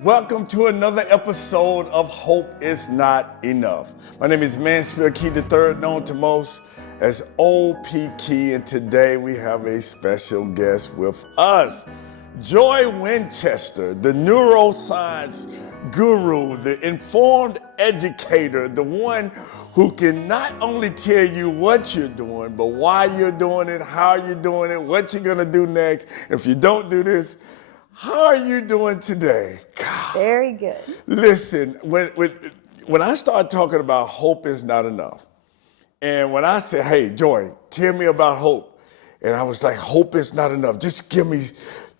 Welcome to another episode of Hope Is Not Enough. My name is Mansfield Key III, known to most as OP Key, and today we have a special guest with us, Joy Winchester, the neuroscience guru, the informed educator, the one who can not only tell you what you're doing, but why you're doing it, how you're doing it, what you're gonna do next. If you don't do this, how are you doing today? God. Very good. Listen, when I start talking about hope is not enough, and when I said, hey, Joy, tell me about hope, and I was like, hope is not enough. Just give me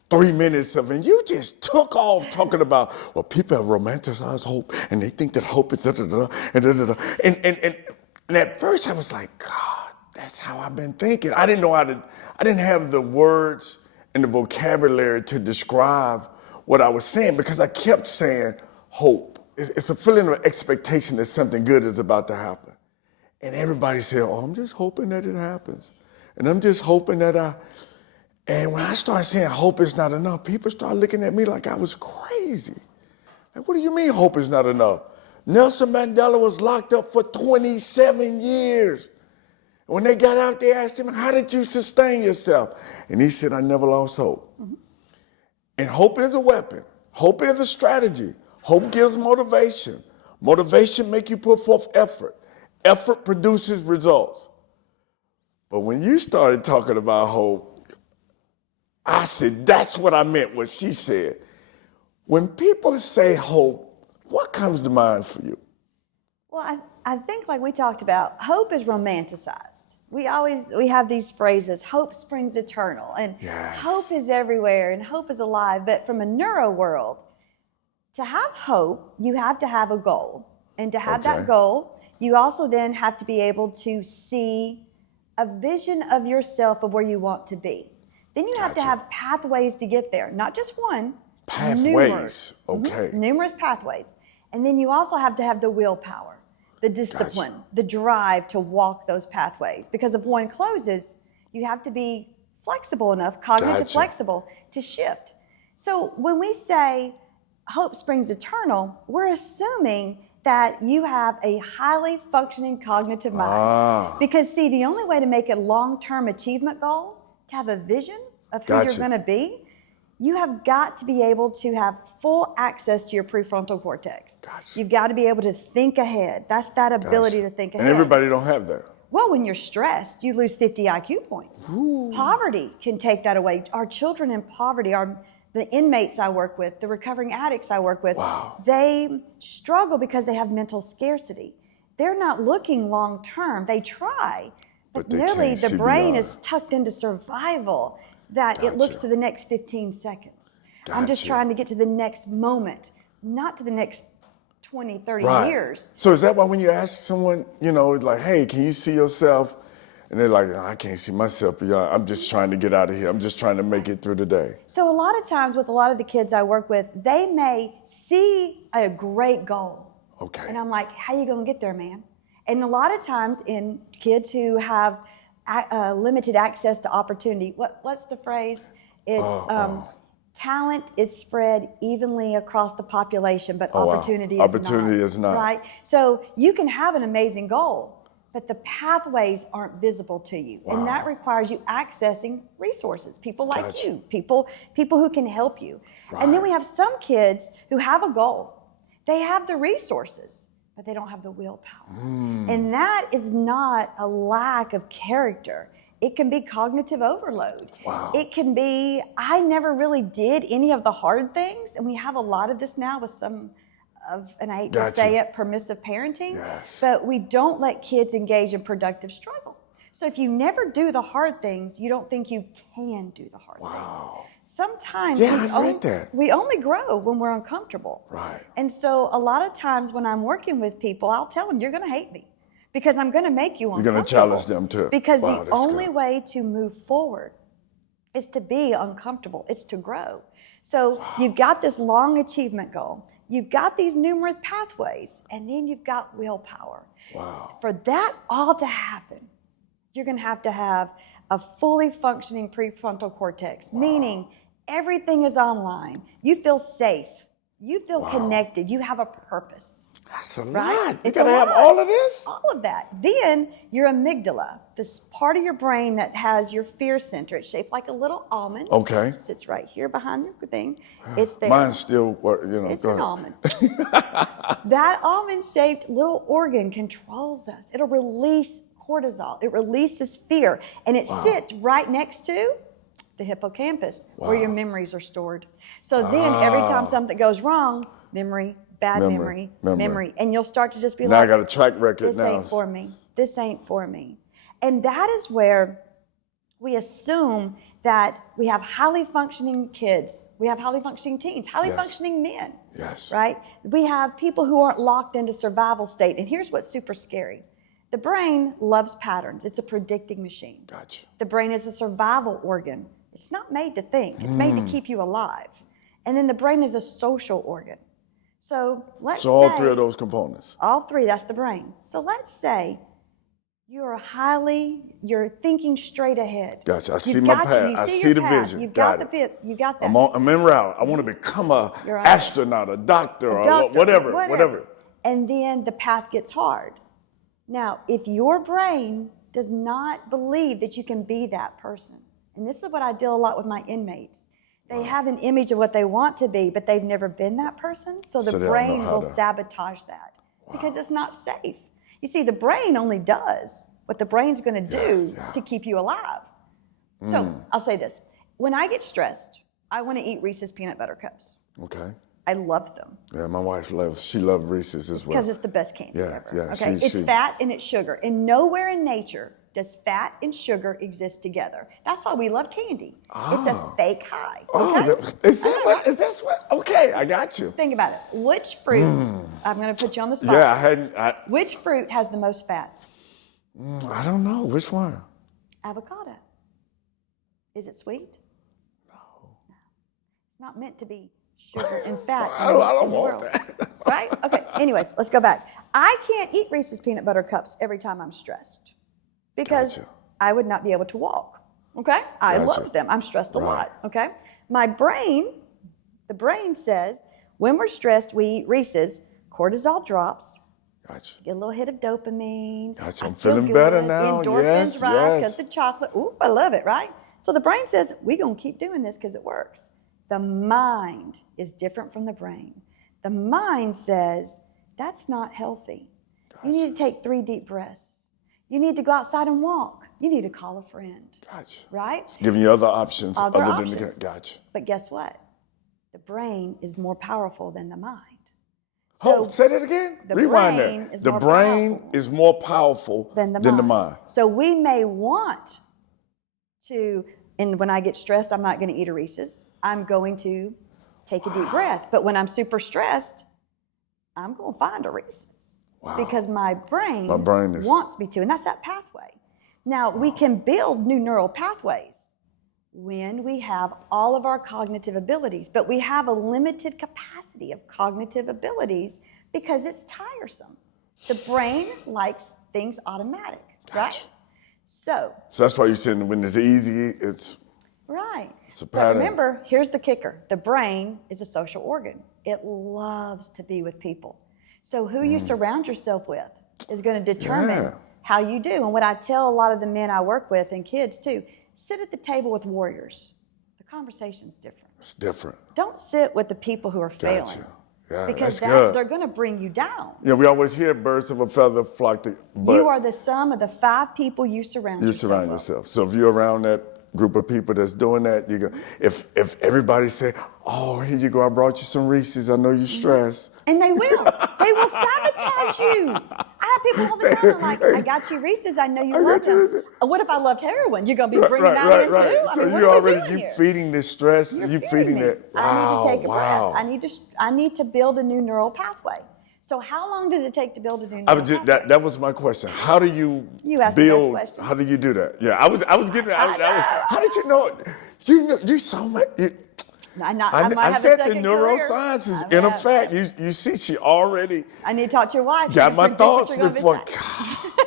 3 minutes of it. And you just took off talking about, well, people have romanticized hope, and they think that hope is da-da-da, and da-da-da. And at first I was like, God, that's how I've been thinking. I didn't have the words and the vocabulary to describe what I was saying because I kept saying hope. It's a feeling of expectation that something good is about to happen. And everybody said, oh, I'm just hoping that it happens. And I'm just hoping that and when I started saying hope is not enough, people started looking at me like I was crazy. Like, what do you mean hope is not enough? Nelson Mandela was locked up for 27 years. When they got out, they asked him, how did you sustain yourself? And he said, I never lost hope. Mm-hmm. And hope is a weapon. Hope is a strategy. Hope gives motivation. Motivation makes you put forth effort. Effort produces results. But when you started talking about hope, I said, that's what I meant, what she said. When people say hope, what comes to mind for you? Well, I think like we talked about, hope is romanticized. We have these phrases, hope springs eternal, and yes. Hope is everywhere, and hope is alive. But from a neuro world, to have hope, you have to have a goal. And to have that goal, you also then have to be able to see a vision of yourself of where you want to be. Then you have to have pathways to get there, not just one. Pathways, numerous, okay. Numerous pathways. And then you also have to have the willpower, the discipline, the drive to walk those pathways. Because if one closes, you have to be flexible enough, cognitive flexible, to shift. So when we say hope springs eternal, we're assuming that you have a highly functioning cognitive mind. Because see, the only way to make a long-term achievement goal, to have a vision of who you're gonna be, you have got to be able to have full access to your prefrontal cortex. You've got to be able to think ahead. That's that ability to think ahead. And everybody don't have that. Well, when you're stressed, you lose 50 IQ points. Ooh. Poverty can take that away. Our children in poverty, the inmates I work with, the recovering addicts I work with, they struggle because they have mental scarcity. They're not looking long term. They try, but nearly the brain is tucked into survival. That it looks to the next 15 seconds. I'm just trying to get to the next moment, not to the next 20, 30 years. So is that why when you ask someone, like, hey, can you see yourself? And they're like, I can't see myself, but I'm just trying to get out of here. I'm just trying to make it through the day. So a lot of times with a lot of the kids I work with, they may see a great goal. Okay. And I'm like, how you gonna get there, man? And a lot of times in kids who have limited access to opportunity. What's the phrase? It's talent is spread evenly across the population, but opportunity is not. Right? So you can have an amazing goal, but the pathways aren't visible to you. And that requires you accessing resources, people like you, people who can help you. And then we have some kids who have a goal. They have the resources, but they don't have the willpower. And that is not a lack of character. It can be cognitive overload. It can be, I never really did any of the hard things, and we have a lot of this now with some of, and I hate to say it, permissive parenting, but we don't let kids engage in productive struggle. So if you never do the hard things, you don't think you can do the hard things. Sometimes we only grow when we're uncomfortable. Right. And so a lot of times when I'm working with people, I'll tell them, you're going to hate me because I'm going to make you uncomfortable. You're going to challenge them too. Because the only way to move forward is to be uncomfortable. It's to grow. So you've got this long achievement goal. You've got these numerous pathways, and then you've got willpower. For that all to happen, you're going to have a fully functioning prefrontal cortex, meaning everything is online. You feel safe. You feel connected. You have a purpose. That's a Right? lot. You It's got to a have lot. all of this? All of that. Then your amygdala, this part of your brain that has your fear center. It's shaped like a little almond. Okay. It sits right here behind your thing. It's there. Mine's still, It's go an ahead. almond. That almond-shaped little organ controls us. It'll release cortisol. It releases fear. And it sits right next to the hippocampus, where your memories are stored. So then every time something goes wrong, bad memory. And you'll start to just be Now like, I got a track record this now. ain't for me. This ain't for me. And that is where we assume that we have highly functioning kids. We have highly functioning teens, highly functioning men. Yes. Right? We have people who aren't locked into survival state. And here's what's super scary. The brain loves patterns. It's a predicting machine. Gotcha. The brain is a survival organ. It's not made to think. It's made to keep you alive. And then the brain is a social organ. So let's say So all three of those components. all three, that's the brain. So let's say you're thinking straight ahead. Gotcha. I see You've my got path. you I see see your the path. vision. You've Got got it. you got that. I'm en route. I want to become a You're right. astronaut, a doctor, or Doctor, whatever. And then the path gets hard. Now, if your brain does not believe that you can be that person, and this is what I deal a lot with my inmates. They have an image of what they want to be, but they've never been that person, so the they don't know brain how will to- sabotage that because it's not safe. You see, the brain only does what the brain's going to do to keep you alive. So I'll say this. When I get stressed, I want to eat Reese's peanut butter cups. Okay. I love them Yeah, my wife loves Reese's as well. because it's the best candy Yeah, ever. yeah, Okay, it's fat and it's sugar, and nowhere in nature does fat and sugar exist together. That's why we love candy. It's a fake high. Okay? Is that what? Okay, I got you. Think about it. Which fruit? I'm going to put you on the spot. Yeah, Which fruit has the most fat? I don't know. Which one? Avocado. Is it sweet? No. It's not meant to be sugar and fat. I don't in the want world. that. Right? Okay. Anyways, let's go back. I can't eat Reese's peanut butter cups every time I'm stressed because Gotcha. I would not be able to walk. Okay? I Gotcha. love them. I'm stressed a lot. Okay? My brain, the brain says, when we're stressed, we eat Reese's, cortisol drops, Gotcha. get a little hit of dopamine. Gotcha. I I'm feel feeling better good. now. Endorphins Yes, rise yes. because the chocolate. Ooh, I love it, right? So the brain says, we're going to keep doing this because it works. The mind is different from the brain. The mind says, that's not healthy. You need to take 3 deep breaths. You need to go outside and walk. You need to call a friend. Gotcha. Right? It's giving you other options Other other options. than the gotcha. But guess what? The brain is more powerful than the mind. Say that again. the Rewind brain that. is The more brain powerful is more powerful than the mind. So we may want to, and when I get stressed, I'm not going to eat a Reese's. I'm going to take a deep breath. But when I'm super stressed, I'm going to find a Reese's because my brain is- wants me to, and that's that pathway. Now, we can build new neural pathways when we have all of our cognitive abilities, but we have a limited capacity of cognitive abilities because it's tiresome. The brain likes things automatic, right? So that's why you're saying when it's easy, it's right. a But pattern. remember, here's the kicker. The brain is a social organ. It loves to be with people. So who you surround yourself with is going to determine how you do. And what I tell a lot of the men I work with and kids too, sit at the table with warriors. The conversation's different. It's different. Don't sit with the people who are failing. Gotcha. Yeah, Because that's good. they're going to bring you down. Yeah, we always hear birds of a feather flock together. You are the sum of the 5 people you surround yourself with. yourself. So if you're around that group of people that's doing that, you go. If everybody say, "Oh, here you go, I brought you some Reese's. I know you're stressed." And they will. They will sabotage you. I have people all the time like, I got you Reese's. I know you love them. What if I loved heroin? You're going to be bringing that in too? I So mean, what you are we already doing you here? feeding this stress. You're You feeding feeding me. it. I need to take a Wow. breath. I need to build a new neural pathway. So how long does it take to build a new neural pathway? That was my question. How do you asked the best build? question. How do you do that? Yeah, I was getting. How did you know? You so much. I might I have a said the second career. neuroscience is I in have- effect. You see, she already I need to talk to your wife. She got can my predict what thoughts you're gonna be before. saying. God,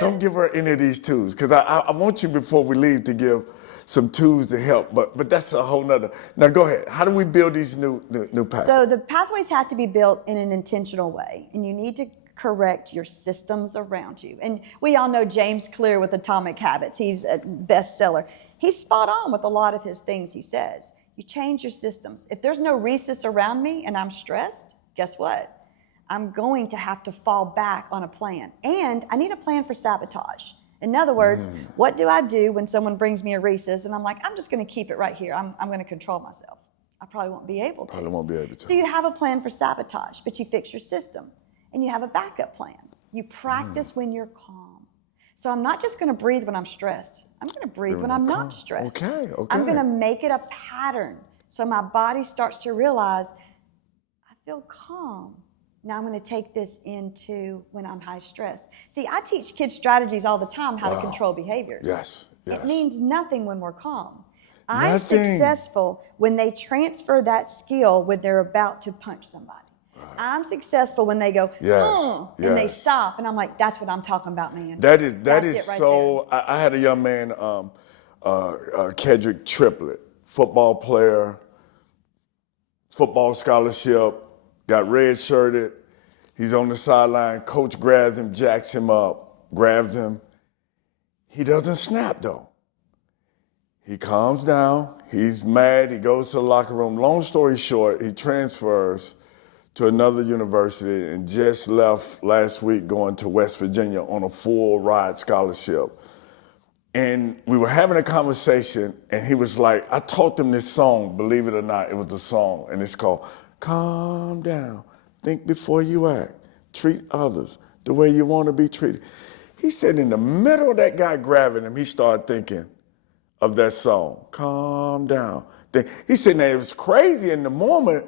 don't give her any of these tools because I want you before we leave to give some tools to help. But that's a whole nother. Now go ahead. How do we build these new pathways? So the pathways have to be built in an intentional way, and you need to correct your systems around you. And we all know James Clear with Atomic Habits. He's a bestseller. He's spot on with a lot of his things he says. You change your systems. If there's no rhesus around me and I'm stressed, guess what? I'm going to have to fall back on a plan. And I need a plan for sabotage. In other words, what do I do when someone brings me a rhesus and I'm like, I'm just going to keep it right here. I'm going to control myself. I probably won't be able to. Probably won't be able to. So you have a plan for sabotage, but you fix your system. And you have a backup plan. You practice when you're calm. So I'm not just going to breathe when I'm stressed. I'm going to breathe when I'm not stressed. Okay. I'm going to make it a pattern so my body starts to realize, I feel calm. Now I'm going to take this into when I'm high stress. See, I teach kids strategies all the time how to control behaviors. Yes. It means nothing when we're calm. I'm successful when they transfer that skill when they're about to punch somebody. I'm successful when they go, and they stop, and I'm like, that's what I'm talking about, man. That is right so. I had a young man, Kedrick Triplett, football player, football scholarship, got red-shirted. He's on the sideline. Coach grabs him, jacks him up, grabs him. He doesn't snap, though. He calms down. He's mad. He goes to the locker room. Long story short, he transfers to another university and just left last week going to West Virginia on a full ride scholarship. And we were having a conversation and he was like, I taught them this song, believe it or not, it was a song, and it's called Calm Down, Think Before You Act, Treat Others the way you want to be treated. He said in the middle of that guy grabbing him, he started thinking of that song, Calm Down. He said, now it was crazy in the moment,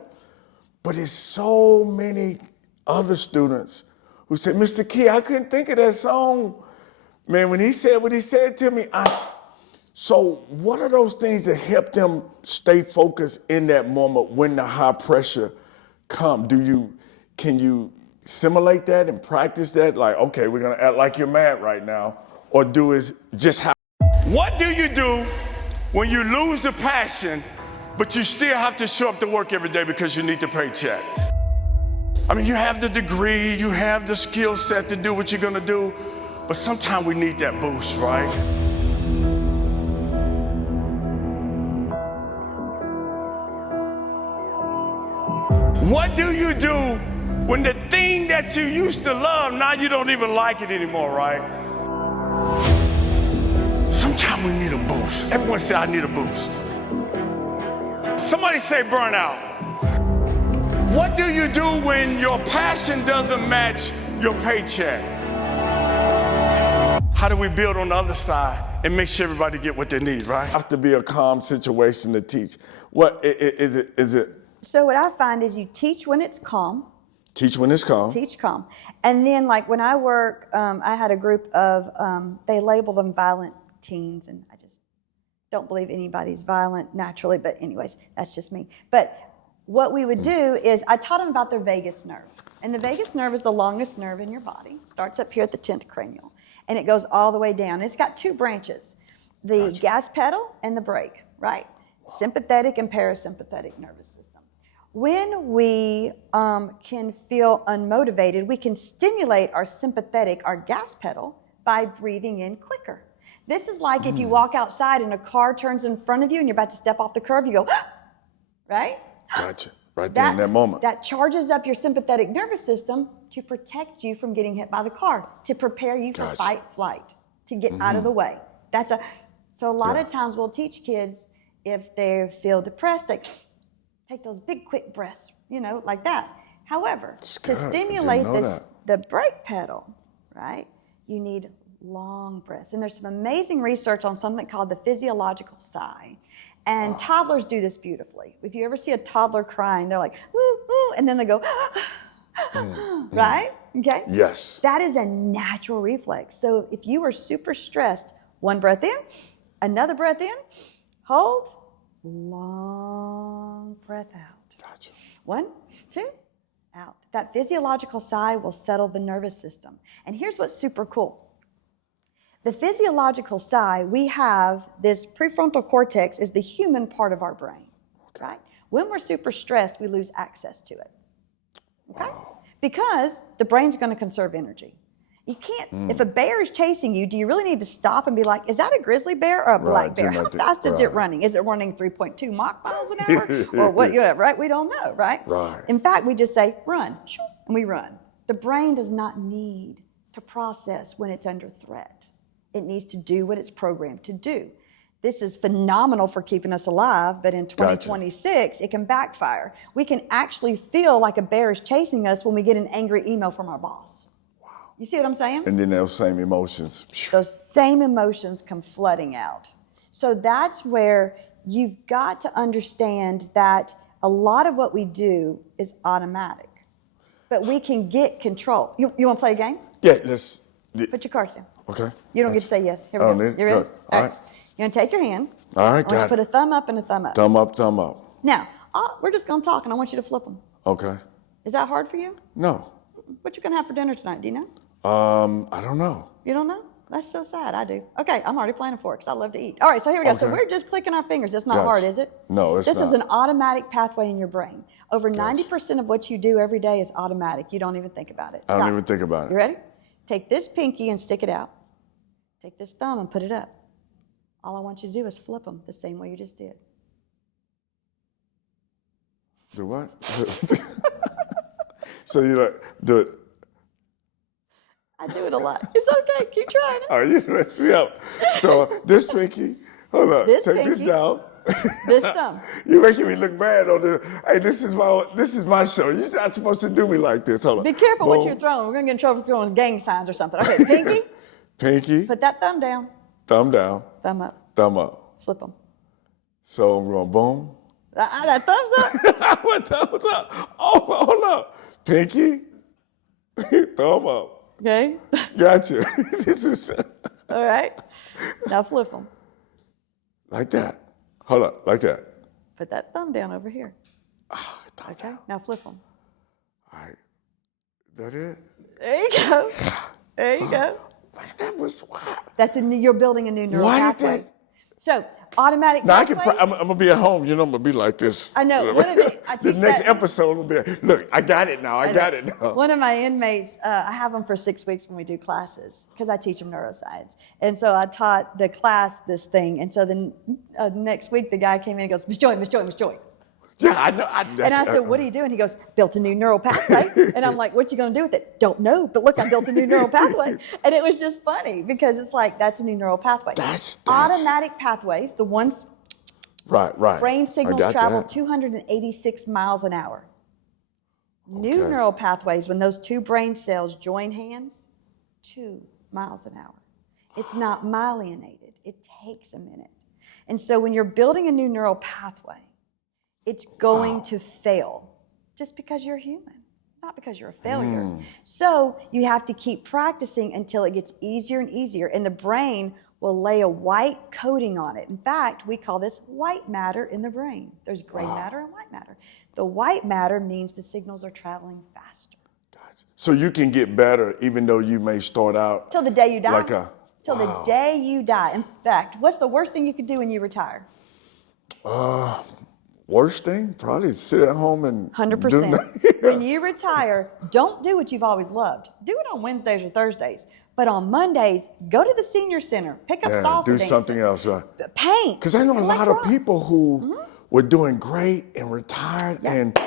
but there's so many other students who said, Mr. Key, I couldn't think of that song. Man, when he said what he said to me, so what are those things that help them stay focused in that moment when the high pressure comes? Can you simulate that and practice that? Like, okay, we're gonna act like you're mad right now, or do it just how? What do you do when you lose the passion, but you still have to show up to work every day because you need the paycheck? I mean, you have the degree, you have the skill set to do what you're gonna do, but sometimes we need that boost, right? What do you do when the thing that you used to love, now you don't even like it anymore, right? Sometimes we need a boost. Everyone say, I need a boost. Somebody say burnout. What do you do when your passion doesn't match your paycheck? How do we build on the other side and make sure everybody get what they need, right? Have to be a calm situation to teach. What is it? So what I find is you teach when it's calm. Teach when it's calm. Teach calm. And then like when I work, I had a group of, they labeled them violent teens, and I just don't believe anybody's violent naturally, but anyways, that's just me. But what we would do is I taught them about their vagus nerve. And the vagus nerve is the longest nerve in your body. It starts up here at the 10th cranial, and it goes all the way down. It's got two branches, the gas pedal and the brake, right? Sympathetic and parasympathetic nervous system. When we can feel unmotivated, we can stimulate our sympathetic, our gas pedal, by breathing in quicker. This is like if you walk outside and a car turns in front of you and you're about to step off the curb, you go, right? Gotcha. Right there in that moment. That charges up your sympathetic nervous system to protect you from getting hit by the car, to prepare you for fight, flight, to get out of the way. So a lot of times we'll teach kids if they feel depressed, like take those big quick breaths, like that. However, to stimulate the brake pedal, right, you need long breaths. And there's some amazing research on something called the physiological sigh. And toddlers do this beautifully. If you ever see a toddler crying, they're like, ooh, ooh, and then they go, right? Okay? Yes. That is a natural reflex. So if you are super stressed, one breath in, another breath in, hold, long breath out. Gotcha. 1, 2, out. That physiological sigh will settle the nervous system. And here's what's super cool. The physiological side, we have this prefrontal cortex is the human part of our brain, right? When we're super stressed, we lose access to it, okay? Wow. Because the brain's going to conserve energy. You can't, if a bear is chasing you, do you really need to stop and be like, is that a grizzly bear or a black bear? How fast is it running? Is it running 3.2 Mach miles an hour? Or what, right? We don't know, right? Right. In fact, we just say, run, and we run. The brain does not need to process when it's under threat. It needs to do what it's programmed to do. This is phenomenal for keeping us alive, but in 2026, it can backfire. We can actually feel like a bear is chasing us when we get an angry email from our boss. Wow. You see what I'm saying? And then those same emotions. Those same emotions come flooding out. So that's where you've got to understand that a lot of what we do is automatic, but we can get control. You want to play a game? Yeah, let's. Put your cards down. Okay. You don't get to say yes. Here we go. You ready? All right. You're going to take your hands. All right, I want you to put a thumb up and a thumb up. Thumb up, thumb up. Now, we're just going to talk, and I want you to flip them. Okay. Is that hard for you? No. What you going to have for dinner tonight? Do you know? I don't know. You don't know? That's so sad. I do. Okay, I'm already planning for it because I love to eat. All right, so here we go. Okay. So we're just clicking our fingers. It's not hard, is it? No, it's not. This is an automatic pathway in your brain. Over 90% of what you do every day is automatic. You don't even think about it. I don't even think about it. You ready? Take this pinky and stick it out. Take this thumb and put it up. All I want you to do is flip them the same way you just did. Do what? So you like do it. I do it a lot. It's okay. Keep trying. Oh, you messed me up. So this pinky, hold on. This Take pinky, this down. This thumb. You're making me look bad on the. Hey, this is my show. You're not supposed to do me like this. Hold on. Be careful what you're throwing. We're gonna get in trouble for throwing gang signs or something. Okay, pinky. Pinky. Put that thumb down. Thumb down. Thumb up. Thumb up. Flip them. So I'm going boom. That thumbs up. What thumbs up? Oh, hold up. Pinky. Thumb up. Okay. Gotcha. This is. All right. Now flip them. Like that. Hold up. Like that. Put that thumb down over here. Oh, okay. Now flip them. All right. That it? There you go. There you go. Man, that was wild. You're building a new neural Why pathway. did that? So automatic. Now I'm gonna be at home. You know, I'm gonna be like this. I know. The next episode will be. Look, I got it now. I got it now. One of my inmates, I have them for 6 weeks when we do classes because I teach them neuroscience, and so I taught the class this thing, and so then next week the guy came in and goes, Miss Joy. Yeah, I know. And I said, what are you doing? He goes, built a new neural pathway. And I'm like, what you going to do with it? Don't know, but look, I built a new neural pathway. And it was just funny because it's like, that's a new neural pathway. That's automatic pathways, the ones right. brain signals travel 286 miles an hour. Okay. New neural pathways, when those two brain cells join hands, 2 miles an hour. It's not myelinated. It takes a minute. And so when you're building a new neural pathway, it's going to fail just because you're human, not because you're a failure. So you have to keep practicing until it gets easier and easier, and the brain will lay a white coating on it. In fact, we call this white matter in the brain. There's gray matter and white matter. The white matter means the signals are traveling faster. Gotcha. So you can get better even though you may start out till the day you die. Till the day you die. In fact, what's the worst thing you could do when you retire? Worst thing? Probably sit at home and 100%. When you retire, don't do what you've always loved. Do it on Wednesdays or Thursdays. But on Mondays, go to the senior center, pick up salsa do dancing, something else, right? Paint. Because I know a lot of people who were doing great and retired and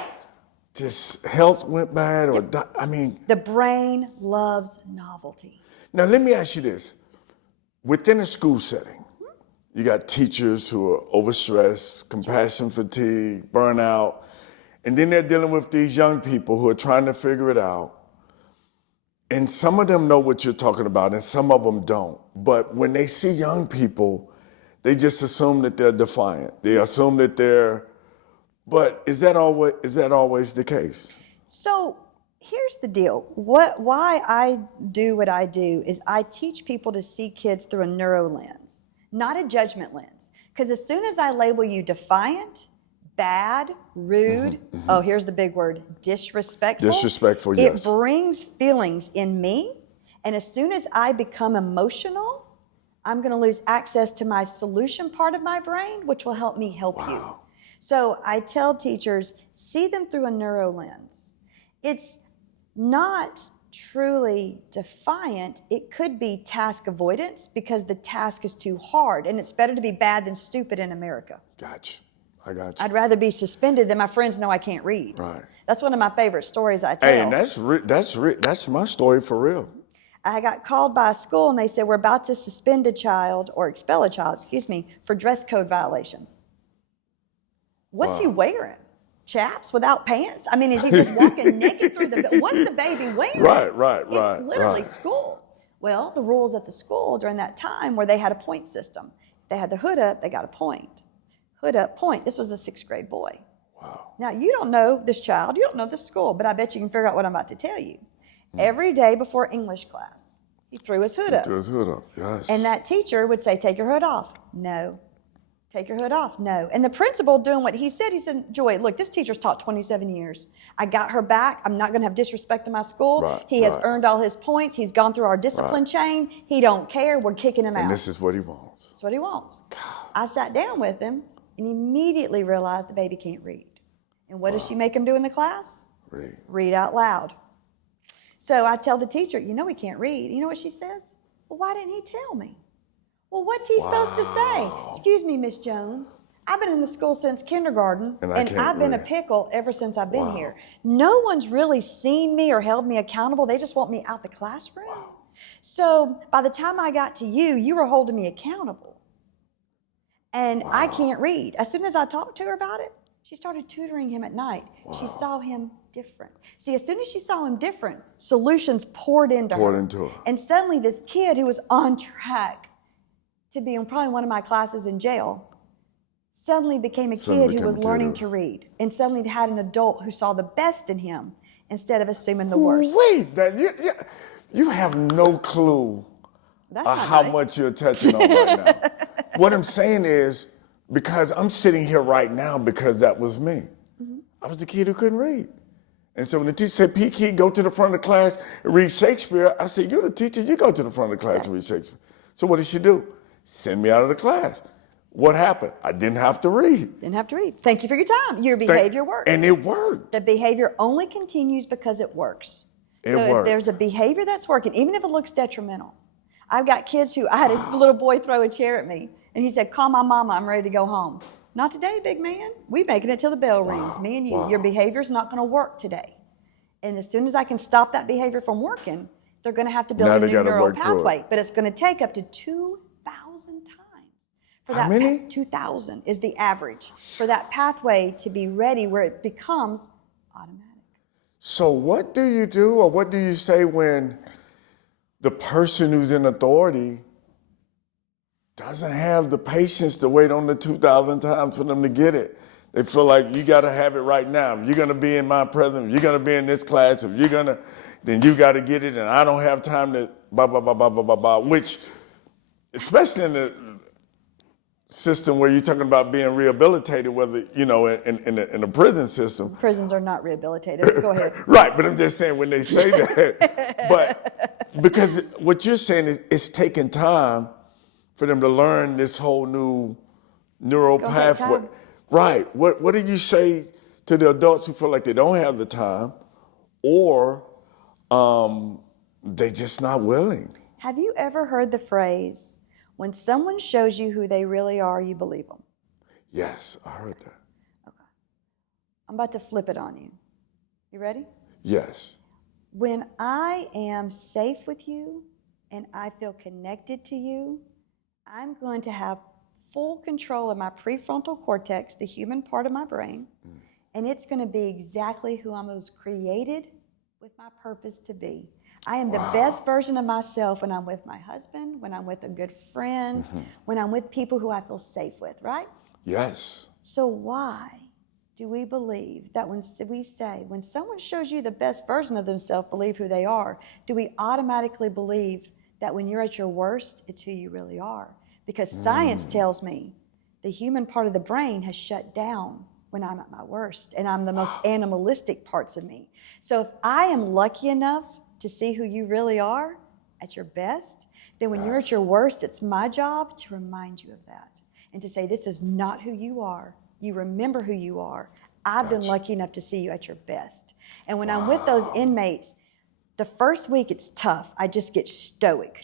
just health went bad or I mean. The brain loves novelty. Now let me ask you this. Within a school setting, you got teachers who are overstressed, compassion fatigue, burnout, and then they're dealing with these young people who are trying to figure it out. And some of them know what you're talking about, and some of them don't. But when they see young people, they just assume that they're defiant. They assume that they're. But is that always the case? So here's the deal. Why I do what I do is I teach people to see kids through a neuro lens. Not a judgment lens. Because as soon as I label you defiant, bad, rude, here's the big word, disrespectful. Disrespectful, yes. It brings feelings in me. And as soon as I become emotional, I'm going to lose access to my solution part of my brain, which will help me help you. So I tell teachers, see them through a neuro lens. It's not truly defiant. It could be task avoidance because the task is too hard, and it's better to be bad than stupid in America. Gotcha. I got you. I'd rather be suspended than my friends know I can't read. Right. That's one of my favorite stories I tell. Hey, and that's my story for real. I got called by a school and they said, we're about to suspend a child or expel a child, for dress code violation. What's he wearing? Chaps without pants? I mean, is he just walking naked through the, what's the baby wearing? Right. It's literally school. Well, the rules at the school during that time were they had a point system. They had the hood up, they got a point. Hood up, point. This was a 6th grade boy. Wow. Now, you don't know this child, you don't know this school, but I bet you can figure out what I'm about to tell you. Every day before English class, he threw his hood up. Threw his hood up, yes. And that teacher would say, take your hood off. No. Take your hood off. No. And the principal doing what he said, Joy, look, this teacher's taught 27 years. I got her back. I'm not going to have disrespect to my school. He has earned all his points. He's gone through our discipline chain. He don't care. We're kicking him out. And this is what he wants. That's what he wants. I sat down with him and immediately realized the baby can't read. And what does she make him do in the class? Read out loud. So I tell the teacher, you know he can't read. You know what she says? Well, why didn't he tell me? Well, what's he supposed to say? Excuse me, Miss Jones. I've been in the school since kindergarten, and I've been a pickle ever since I've been here. No one's really seen me or held me accountable. They just want me out the classroom. So by the time I got to you, you were holding me accountable. And I can't read. As soon as I talked to her about it, she started tutoring him at night. She saw him different. See, as soon as she saw him different, solutions poured into her. And suddenly this kid who was on track to be in probably one of my classes in jail suddenly became a kid who was learning to read, and suddenly had an adult who saw the best in him instead of assuming the worst. Wait, you have no clue how much you're touching on right now. What I'm saying is, because I'm sitting here right now because that was me. I was the kid who couldn't read. And so when the teacher said, P-Key, go to the front of the class and read Shakespeare, I said, you're the teacher, you go to the front of the class and read Shakespeare. So what did she do? Send me out of the class. What happened? I didn't have to read. Didn't have to read. Thank you for your time. Your behavior worked. And it worked. The behavior only continues because it works. So if there's a behavior that's working, even if it looks detrimental. I've got kids who, I had a little boy throw a chair at me, and he said, call my mama, I'm ready to go home. Not today, big man. We making it till the bell rings, me and you. Your behavior's not going to work today. And as soon as I can stop that behavior from working, they're going to have to build a new neural pathway. But it's going to take up to 2,000 times. For How many? 2,000 is the average for that pathway to be ready where it becomes automatic. So what do you do, or what do you say when the person who's in authority doesn't have the patience to wait on the 2,000 times for them to get it? They feel like you got to have it right now. If you're going to be in my presence, if you're going to be in this class, if you're going to, then you got to get it, and I don't have time to blah, blah, blah, blah, blah, blah, blah, which, especially in the system where you're talking about being rehabilitated, whether, you know, in the prison system. Prisons are not rehabilitated. Go ahead. Right, but I'm just saying when they say that, but because what you're saying is it's taking time for them to learn this whole new neural pathway. Right. What do you say to the adults who feel like they don't have the time, or they just not willing? Have you ever heard the phrase, when someone shows you who they really are, you believe them? Yes, I heard that. Okay. I'm about to flip it on you. You ready? Yes. When I am safe with you and I feel connected to you, I'm going to have full control of my prefrontal cortex, the human part of my brain, and it's going to be exactly who I was created with my purpose to be. I am the best version of myself when I'm with my husband, when I'm with a good friend, when I'm with people who I feel safe with, right? Yes. So why do we believe that when we say, when someone shows you the best version of themselves, believe who they are, do we automatically believe that when you're at your worst, it's who you really are? Because science tells me the human part of the brain has shut down when I'm at my worst, and I'm the most animalistic parts of me. So if I am lucky enough to see who you really are at your best, then when you're at your worst, it's my job to remind you of that and to say, this is not who you are. You remember who you are. I've been lucky enough to see you at your best. And when I'm with those inmates, the first week it's tough. I just get stoic,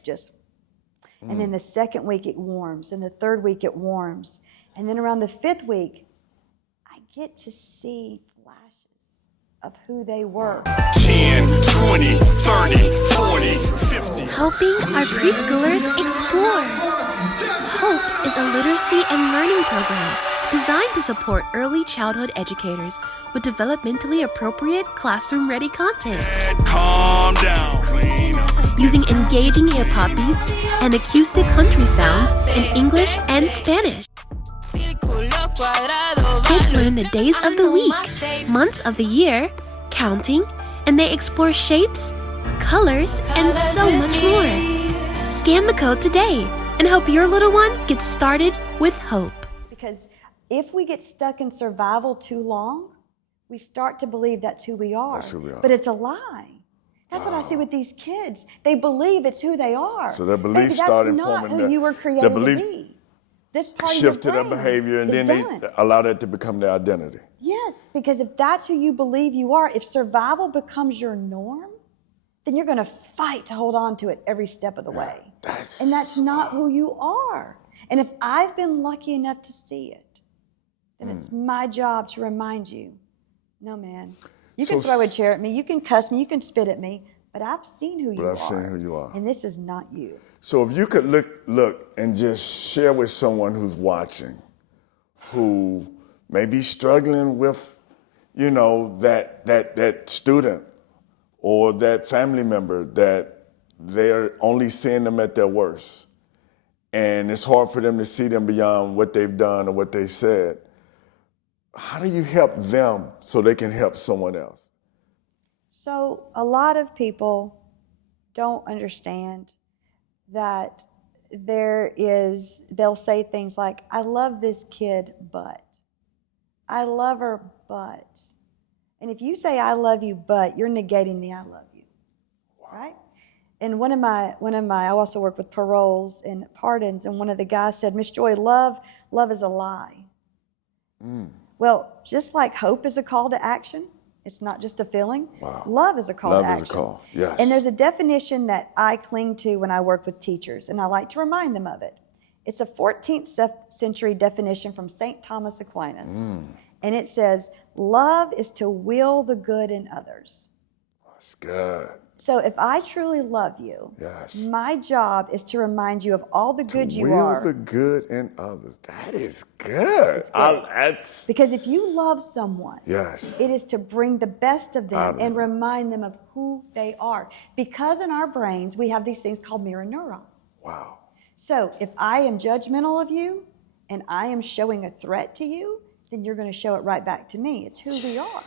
and then the second week it warms, and the third week it warms. And then around the fifth week, I get to see flashes of who they were. 10, 20, 30, 40, 50. Helping our preschoolers explore. HOPE is a literacy and learning program designed to support early childhood educators with developmentally appropriate classroom-ready content. Calm down. Clean up. Using engaging hip-hop beats and acoustic country sounds in English and Spanish. Kids learn the days of the week, months of the year, counting, and they explore shapes, colors, and so much more. Scan the code today and help your little one get started with hope. Because if we get stuck in survival too long, we start to believe that's who we are. That's who we are. But it's a lie. That's what I see with these kids. They believe it's who they are. So their beliefs started That's not forming who you were created to be. This part shifted of your their brain behavior, and is then done. they allow that to become their identity. Yes, because if that's who you believe you are, if survival becomes your norm, then you're going to fight to hold on to it every step of the way. And that's not who you are. And if I've been lucky enough to see it, then it's my job to remind you, no, man, you can throw a chair at me, you can cuss me, you can spit at me, but I've seen who you are. I've seen who you are. And this is not you. So if you could look and just share with someone who's watching, who may be struggling with, that student or that family member that they're only seeing them at their worst, and it's hard for them to see them beyond what they've done or what they said. How do you help them so they can help someone else? So a lot of people don't understand that they'll say things like, I love this kid, but. I love her, but. And if you say, I love you, but, you're negating the I love you, right? And I also work with paroles and pardons, and one of the guys said, Miss Joy, love is a lie. Well, just like hope is a call to action, it's not just a feeling. Wow. Love is a call to action. Love is a call, yes. And there's a definition that I cling to when I work with teachers, and I like to remind them of it. It's a 14th century definition from St. Thomas Aquinas. And it says, love is to will the good in others. That's good. So if I truly love you, my job is to remind you of all the good you are. Will the good in others. That is good. Because if you love someone, it is to bring the best of them and remind them of who they are. Because in our brains, we have these things called mirror neurons. Wow. So if I am judgmental of you and I am showing a threat to you, then you're going to show it right back to me. It's who we are.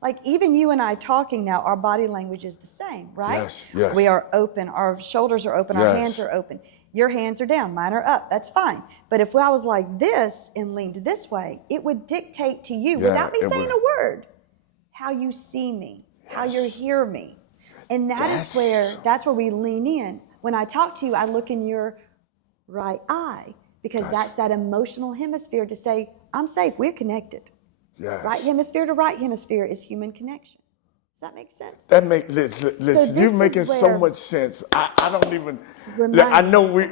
Like even you and I talking now, our body language is the same, right? Yes. We are open, our shoulders are open, our hands are open. Your hands are down, mine are up, that's fine. But if I was like this and leaned this way, it would dictate to you, without me saying a word, how you see me, how you hear me. And that's where we lean in. When I talk to you, I look in your right eye, because that's that emotional hemisphere to say, I'm safe, we're connected. Right hemisphere to right hemisphere is human connection. Does that make sense? That makes, listen, you're making so much sense. I don't even, I know we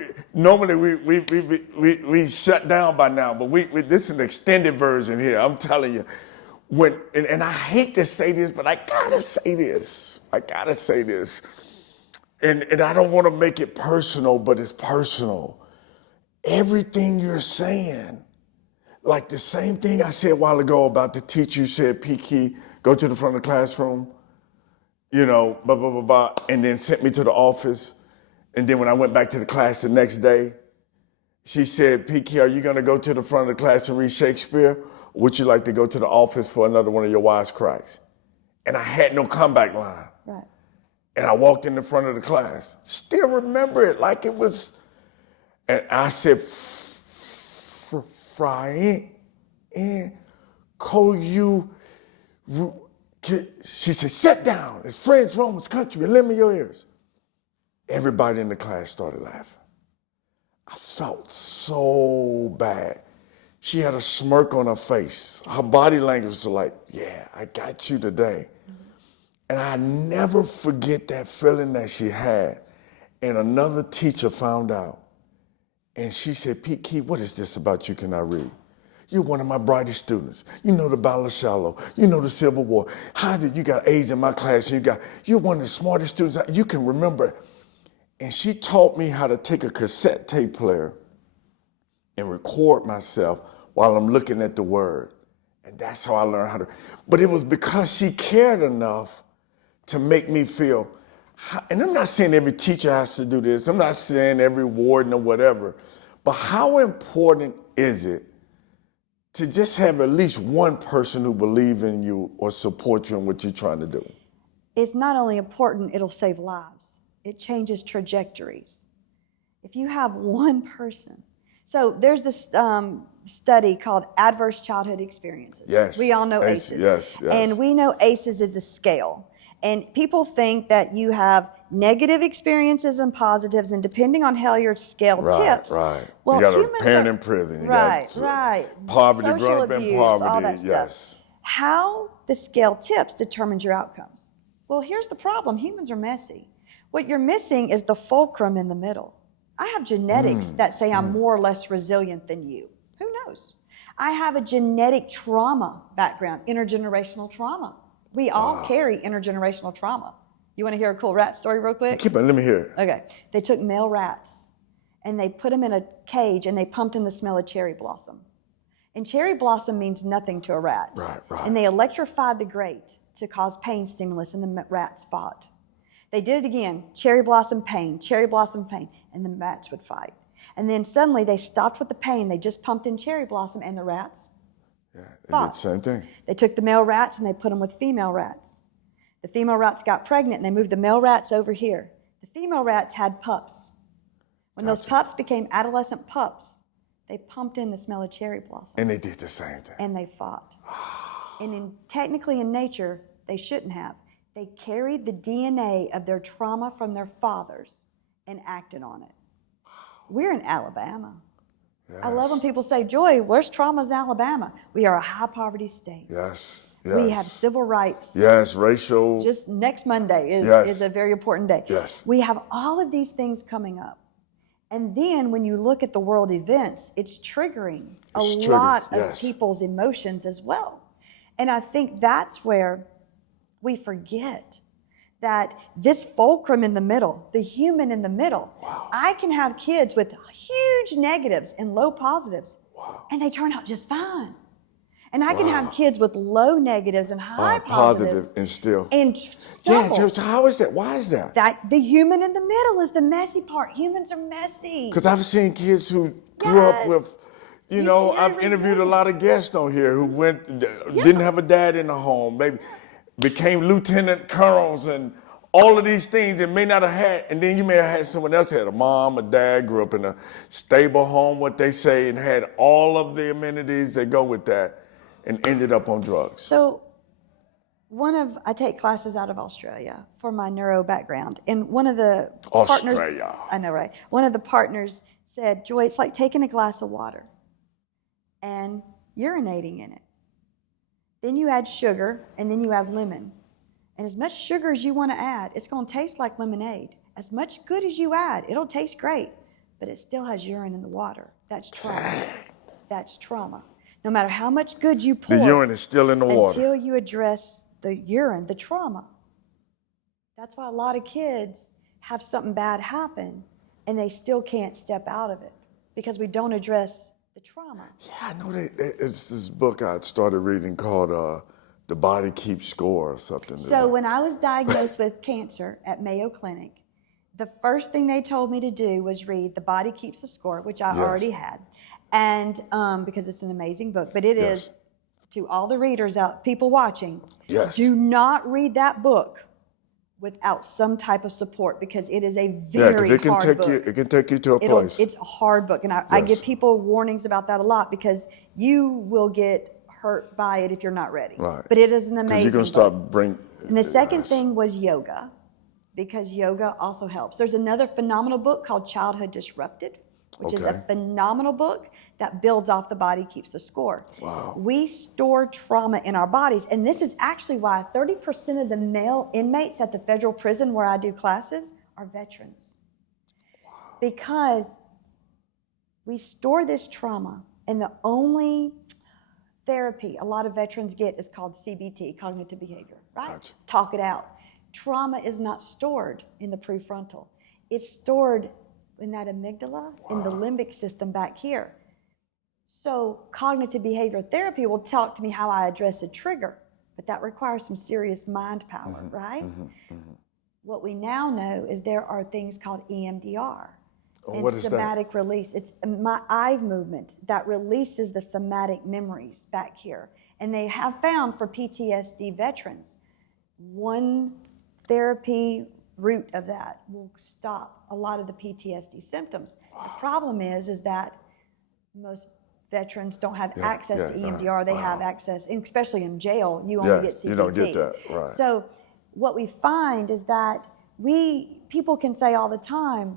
shut down by now, but this is an extended version here, I'm telling you. And I hate to say this, but I gotta say this. And I don't want to make it personal, but it's personal. Everything you're saying, like the same thing I said a while ago about the teacher who said, P-Key, go to the front of the classroom, blah, blah, blah, blah, and then sent me to the office. And then when I went back to the class the next day, she said, P-Key, are you going to go to the front of the class and read Shakespeare? Or would you like to go to the office for another one of your wisecracks? And I had no comeback line. Right. And I walked in the front of the class. Still remember it like it was. And I said, Fry in, she said, sit down. It's French, Romans, country, and lend me your ears. Everybody in the class started laughing. I felt so bad. She had a smirk on her face. Her body language was like, yeah, I got you today. And I never forget that feeling that she had. And another teacher found out. And she said, Pete Key, what is this about you cannot read? You're one of my brightest students. You know the Battle of Shiloh. You know the Civil War. How did you got A's in my class? And you're one of the smartest students. You can remember. And she taught me how to take a cassette tape player and record myself while I'm looking at the word. And that's how I learned how to. But it was because she cared enough to make me feel, and I'm not saying every teacher has to do this. I'm not saying every warden or whatever. But how important is it to just have at least one person who believes in you or support you in what you're trying to do? It's not only important, it'll save lives. It changes trajectories. If you have one person. So there's this study called Adverse Childhood Experiences. Yes. We all know ACEs. Yes. And we know ACEs is a scale. And people think that you have negative experiences and positives, and depending on how your scale tips. Right. Well, you got a humans parent in prison. You right. got poverty, social growing up abuse, in poverty. all that stuff. Yes. How the scale tips determines your outcomes. Well, here's the problem. Humans are messy. What you're missing is the fulcrum in the middle. I have genetics that say I'm more or less resilient than you. Who knows? I have a genetic trauma background, intergenerational trauma. We all carry intergenerational trauma. You want to hear a cool rat story real quick? Keep it, let me hear it. Okay. They took male rats and they put them in a cage and they pumped in the smell of cherry blossom. And cherry blossom means nothing to a rat. Right. And they electrified the grate to cause pain stimulus and the rats fought. They did it again, cherry blossom pain, and the rats would fight. And then suddenly they stopped with the pain. They just pumped in cherry blossom and the rats They did the same thing. They took the male rats and they put them with female rats. The female rats got pregnant and they moved the male rats over here. The female rats had pups. When those pups became adolescent pups, they pumped in the smell of cherry blossom. And they did the same thing. And they fought. And technically in nature, they shouldn't have. They carried the DNA of their trauma from their fathers and acted on it. We're in Alabama. Yes. I love when people say, Joy, where's trauma's Alabama? We are a high poverty state. Yes. We have civil rights. Yes, racial. Just next Monday is a very important day. Yes. We have all of these things coming up. And then when you look at the world events, it's triggering a lot of people's emotions as well. And I think that's where we forget that this fulcrum in the middle, the human in the middle, I can have kids with huge negatives and low positives, and they turn out just fine. And I can have kids with low negatives and high positives and still. And struggle. Yeah, so how is that? Why is that? That the human in the middle is the messy part. Humans are messy. Because I've seen kids who grew up with, I've interviewed a lot of guests on here who didn't have a dad in the home, maybe became lieutenant colonels and all of these things and may not have had, and then you may have had someone else had a mom, a dad, grew up in a stable home, what they say, and had all of the amenities that go with that and ended up on drugs. So I take classes out of Australia for my neuro background, and one of the partners, I know, right? One of the partners said, Joy, it's like taking a glass of water and urinating in it. Then you add sugar, and then you add lemon. And as much sugar as you want to add, it's going to taste like lemonade. As much good as you add, it'll taste great, but it still has urine in the water. That's trauma. That's trauma. No matter how much good you pour, the urine is still in the water. Until you address the urine, the trauma. That's why a lot of kids have something bad happen, and they still can't step out of it because we don't address the trauma. Yeah, I know it's this book I started reading called The Body Keeps Score or something. So when I was diagnosed with cancer at Mayo Clinic, the first thing they told me to do was read The Body Keeps the Score, which I already had. And because it's an amazing book, but it is, to all the readers out, people watching, do not read that book without some type of support because it is a very hard book. It can take you to a place. It's a hard book, and I give people warnings about that a lot because you will get hurt by it if you're not ready. Right. But it is an amazing you're going to And the second thing was yoga, because yoga also helps. There's another phenomenal book called Childhood Disrupted. which is a phenomenal book that builds off the body, keeps the score. Wow. We store trauma in our bodies, and this is actually why 30% of the male inmates at the federal prison where I do classes are veterans. Wow. Because we store this trauma, and the only therapy a lot of veterans get is called CBT, cognitive behavior, right? Gotcha. Talk it out. Trauma is not stored in the prefrontal. It's stored in that amygdala, in the limbic system back here. So cognitive behavior therapy will talk to me how I address a trigger, but that requires some serious mind power, right? What we now know is there are things called EMDR. And what is somatic release. It's my eye movement that releases the somatic memories back here. And they have found for PTSD veterans, one therapy route of that will stop a lot of the PTSD symptoms. The problem is that most veterans don't have access to EMDR. They have access, especially in jail, you only get CPT. You don't get that, right. So what we find is that people can say all the time,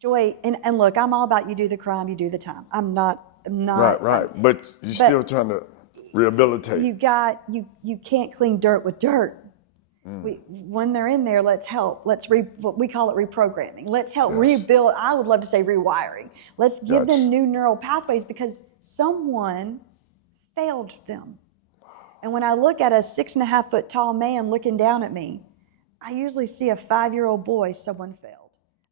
Joy, and look, I'm all about you do the crime, you do the time. I'm not. Right. But you're still trying to rehabilitate. You can't clean dirt with dirt. When they're in there, let's help. What we call it reprogramming. Let's help rebuild. I would love to say rewiring. Let's give them new neural pathways because someone failed them. And when I look at a 6.5 foot tall man looking down at me, I usually see a 5-year-old boy someone failed.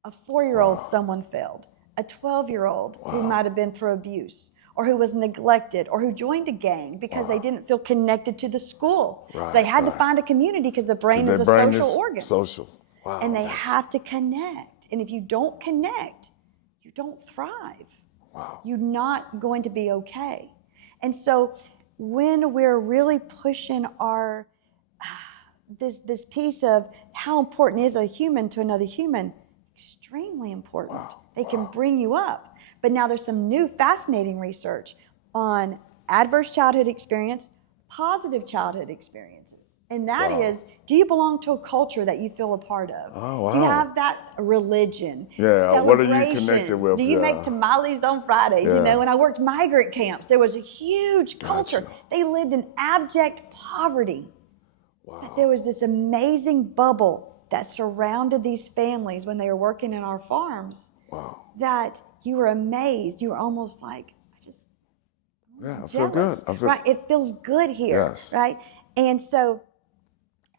A 4-year-old, someone failed. A 12-year-old who might have been through abuse, or who was neglected, or who joined a gang because they didn't feel connected to the school. So they had to find a community because the brain is a social organ. Social. Wow. And they have to connect. And if you don't connect, you don't thrive. Wow. You're not going to be okay. And so when we're really pushing our this piece of how important is a human to another human, extremely important. They can bring you up. But now there's some new fascinating research on adverse childhood experience, positive childhood experiences. And that is, do you belong to a culture that you feel a part of? Oh, wow. Do you have that religion? Yeah, what are you connected with? Do you make tamales on Fridays? Yeah. You know, when I worked migrant camps, there was a huge culture. Gotcha. They lived in abject poverty. Wow. But there was this amazing bubble that surrounded these families when they were working in our farms. Wow. That you were amazed. You were almost like, I feel good. Right, it feels good here. Yes. Right? And so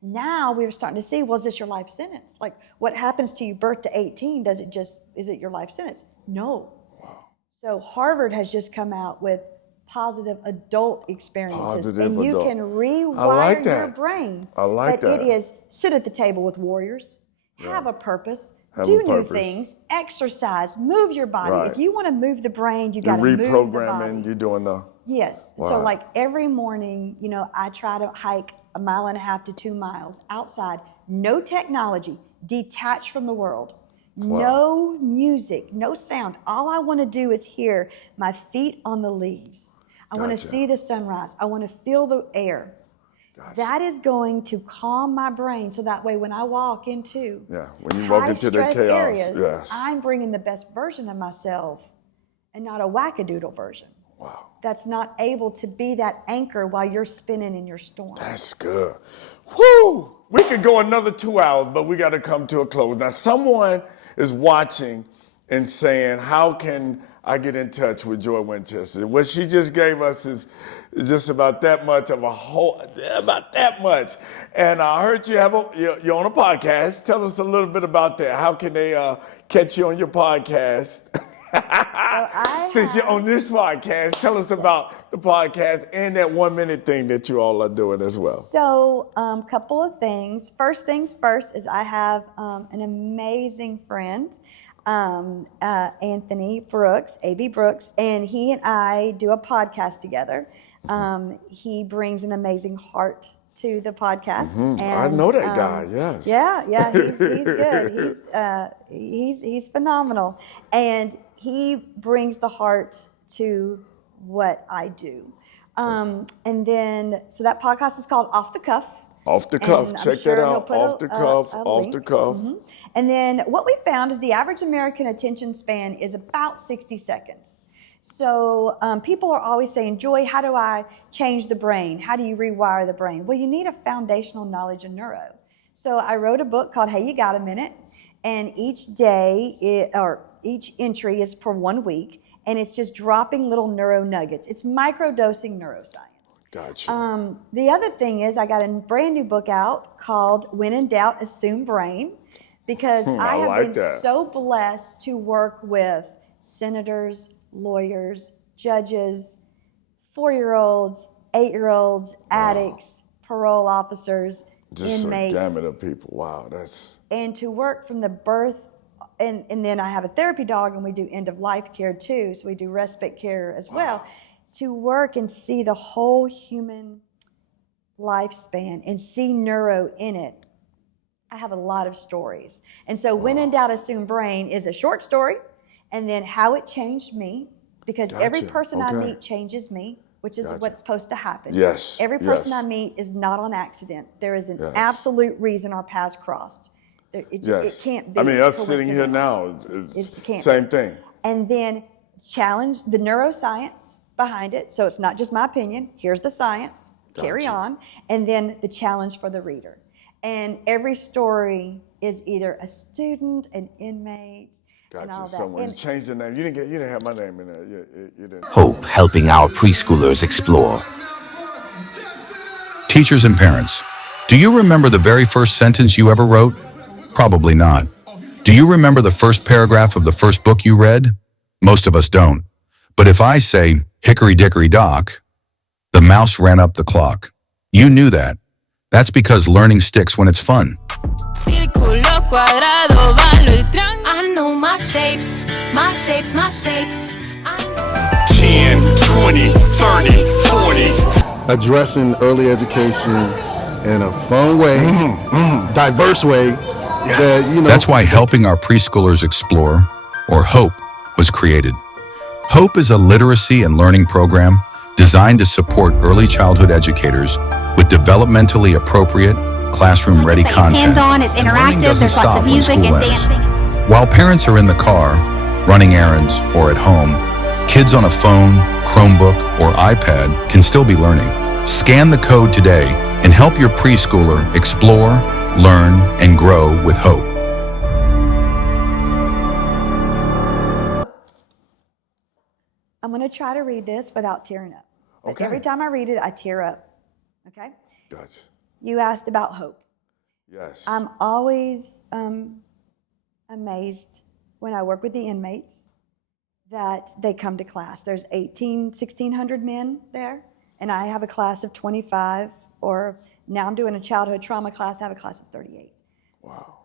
now we're starting to see, was this your life sentence? Like what happens to you birth to 18, is it your life sentence? No. Wow. So Harvard has just come out with positive adult experiences. Positive you adult. can rewire your that. brain. I like that. But it is sit at the table with warriors, have a purpose, Have do a new purpose. things, exercise, move your body. Right. If you want to move the brain, you You're got to move the reprogramming, body. you're doing the... Yes. Wow. So like every morning, I try to hike 1.5 miles to 2 miles outside. No technology, detached from the world. Wow. No music, no sound. All I want to do is hear my feet on the leaves. I want to Gotcha. see the sunrise. I want to feel the air. Gotcha. That is going to calm my brain so that way when I walk into when you walk into the high-stress chaos, areas, yes. I'm bringing the best version of myself and not a wackadoodle version. Wow. That's not able to be that anchor while you're spinning in your storm. That's good. Woo! We could go another 2 hours, but we got to come to a close. Now, someone is watching and saying, how can I get in touch with Joy Winchester? What she just gave us is just about that much of about that much. And I heard you're on a podcast. Tell us a little bit about that. How can they catch you on your podcast? Since you're on this podcast, tell us about the podcast and that 1 minute thing that you all are doing as well. So, couple of things. First things first is I have an amazing friend, Anthony Brooks, A.B. Brooks, and he and I do a podcast together. He brings an amazing heart to the podcast. And, I know that guy, yes. Yeah, he's good. He's phenomenal. And he brings the heart to what I do. And then, so that podcast is called Off the Cuff. Off the cuff. And I'm Check sure that he'll out. put Off the cuff. Off the cuff. And then what we found is the average American attention span is about 60 seconds. So people are always saying, Joy, how do I change the brain? How do you rewire the brain? Well, you need a foundational knowledge of neuro. So I wrote a book called Hey, You Got a Minute? And each day, each entry is for 1 week, and it's just dropping little neuro nuggets. It's microdosing neuroscience. Gotcha. The other thing is I got a brand new book out called When in Doubt, Assume Brain, because I have like been that. so blessed to work with senators, lawyers, judges, 4-year-olds, 8-year-olds, addicts, parole officers, Just inmates. a gamut of people. Wow, that's... And to work from the birth, and then I have a therapy dog, and we do end-of-life care too, so we do respite care as well. To work and see the whole human lifespan and see neuro in it, I have a lot of stories. And so When in Doubt, Assume Brain is a short story, and then how it changed me, because every person I meet changes me, which is what's supposed to happen. Yes. Every person I meet is not on accident. There is an absolute reason our paths crossed. It can't be. I mean, us sitting here now, it's same thing. And then challenge the neuroscience behind it. So it's not just my opinion. Here's the science. Carry on. And then the challenge for the reader. And every story is either a student, an inmate, and all that. Someone changed the name. You didn't have my name in there. You didn't. Hope helping our preschoolers explore. Teachers and parents, do you remember the very first sentence you ever wrote? Probably not. Do you remember the first paragraph of the first book you read? Most of us don't. But if I say, Hickory Dickory Dock, the mouse ran up the clock. You knew that. That's because learning sticks when it's fun. Círculo, cuadrado, valo y triángulo. I know my shapes, my shapes, my shapes. 10, 20, 30, 40. Addressing early education in a fun way, diverse way. That's why helping our preschoolers explore, or HOPE, was created. HOPE is a literacy and learning program designed to support early childhood educators with developmentally appropriate, classroom-ready content. It's hands-on, it's interactive, there's lots of music and dancing. While parents are in the car, running errands, or at home, kids on a phone, Chromebook, or iPad can still be learning. Scan the code today and help your preschooler explore, learn, and grow with HOPE. I'm going to try to read this without tearing up. But Okay. every time I read it, I tear up. Okay? Gotcha. You asked about hope. Yes. I'm always amazed when I work with the inmates that they come to class. There's 1,600 men there, and I have a class of 25, or now I'm doing a childhood trauma class, I have a class of 38. Wow.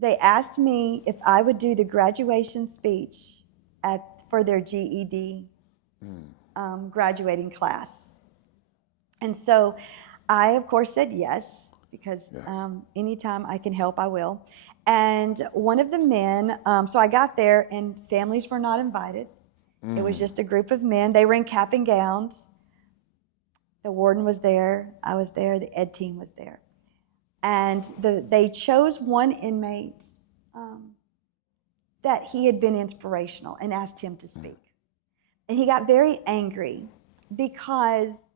They asked me if I would do the graduation speech for their GED graduating class. And so I, of course, said yes, because anytime I can help, I will. And one of the men, so I got there, and families were not invited. It was just a group of men. They were in cap and gowns. The warden was there. I was there. The ed team was there. And they chose one inmate that he had been inspirational and asked him to speak. And he got very angry because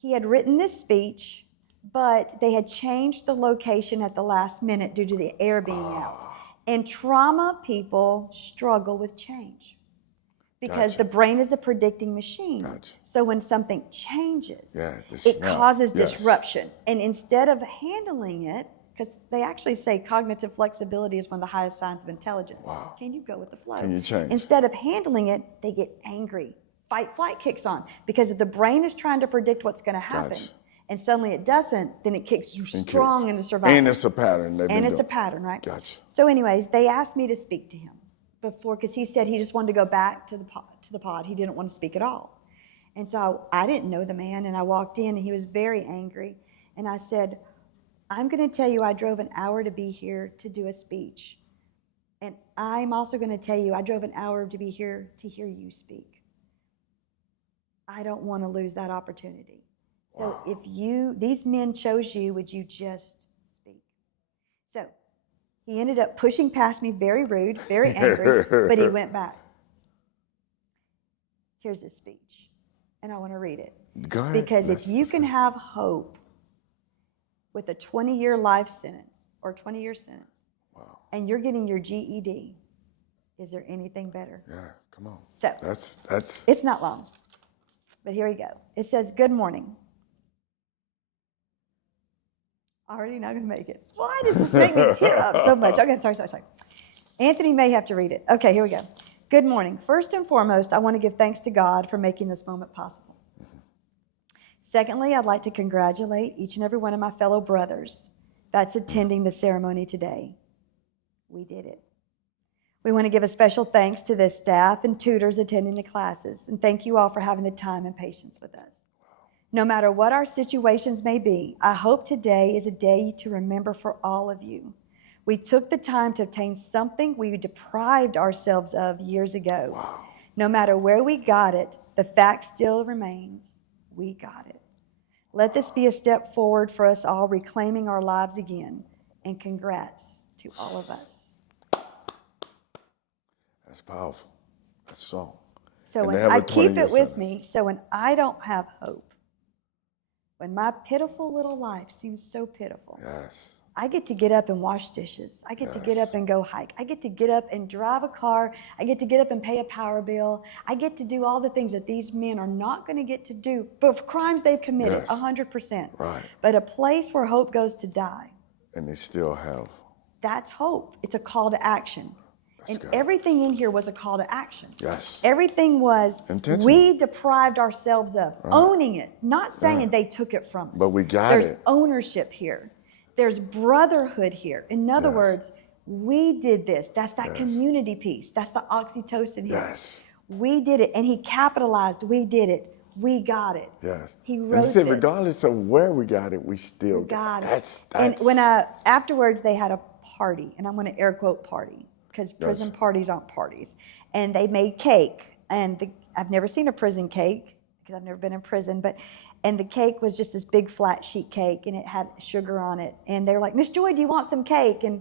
he had written this speech, but they had changed the location at the last minute due to the air being out. And trauma people struggle with change because the brain is a predicting machine. So when something changes, it causes disruption. And instead of handling it, because they actually say cognitive flexibility is one of the highest signs of intelligence. Can you go with the flow? Can you change? Instead of handling it, they get angry. Fight, flight kicks on. Because if the brain is trying to predict what's going to happen, and suddenly it doesn't, then it kicks you strong into survival. And it's a pattern. And it's a pattern, right? Gotcha. So anyways, they asked me to speak to him before, because he said he just wanted to go back to the pod. He didn't want to speak at all. And so I didn't know the man, and I walked in, and he was very angry. And I said, I'm going to tell you I drove an hour to be here to do a speech. And I'm also going to tell you I drove an hour to be here to hear you speak. I don't want to lose that opportunity. So if these men chose you, would you just speak? So he ended up pushing past me, very rude, very angry, but he went back. Here's his speech, and I want to read it. Go ahead. Because if you can have hope with a 20-year life sentence or 20-year sentence, and you're getting your GED, is there anything better? Yeah, come on. So that's. It's not long, but here we go. It says, "Good morning." Already not going to make it. Why does this make me tear up so much? Okay, sorry. Anthony may have to read it. Okay, here we go. "Good morning. First and foremost, I want to give thanks to God for making this moment possible. Secondly, I'd like to congratulate each and every one of my fellow brothers that's attending the ceremony today. We did it. We want to give a special thanks to the staff and tutors attending the classes, and thank you all for having the time and patience with us. No matter what our situations may be, I hope today is a day to remember for all of you. We took the time to obtain something we deprived ourselves of years ago. Wow. No matter where we got it, the fact still remains, we got it. Let this be a step forward for us all reclaiming our lives again, and congrats to all of us." That's powerful. That's strong. So when I keep it with me, so when I don't have hope, when my pitiful little life seems so pitiful, yes, I get to get up and wash dishes. I get to get up and go hike. I get to get up and drive a car. I get to get up and pay a power bill. I get to do all the things that these men are not going to get to do, but for crimes they've committed, 100%. Right. But a place where hope goes to die. And they still have. That's hope. It's a call to action. And good. everything in here was a call to action. Yes. Everything was we deprived ourselves of, owning it, not saying they took it from us. But we got There's it. ownership here. There's brotherhood here. In other words, we did this. That's that community piece. That's the oxytocin here. Yes. We did it, and he capitalized, we did it. We got it. Yes. He wrote and he said, this. regardless of where we got it, we still got it. That's And when afterwards they had a party, and I'm going to air quote party, because prison parties aren't parties. And they made cake, and I've never seen a prison cake, because I've never been in prison, and the cake was just this big flat sheet cake, and it had sugar on it. And they were like, "Miss Joy, do you want some cake?" And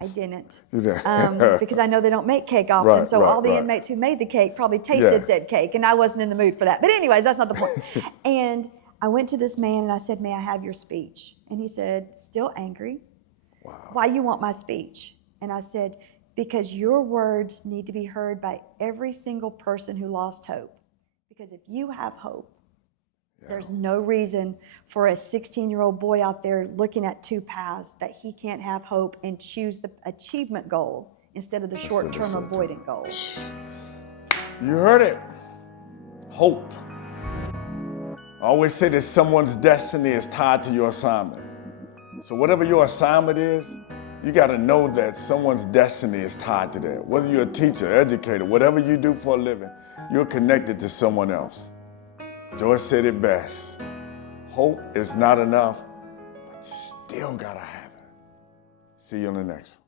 I didn't, because I know they don't make cake often. All the inmates who made the cake probably tasted said cake, and I wasn't in the mood for that. But anyways, that's not the point. And I went to this man and I said, "May I have your speech?" And he said, still angry, "Why you want my speech?" And I said, "Because your words need to be heard by every single person who lost hope. Because if you have hope, there's no reason for a 16-year-old boy out there looking at two paths that he can't have hope and choose the achievement goal instead of the short-term avoidant goal." You heard it. Hope. I always say that someone's destiny is tied to your assignment. So whatever your assignment is, you got to know that someone's destiny is tied to that. Whether you're a teacher, educator, whatever you do for a living, you're connected to someone else. Joyce said it best. Hope is not enough, but you still got to have it. See you on the next one.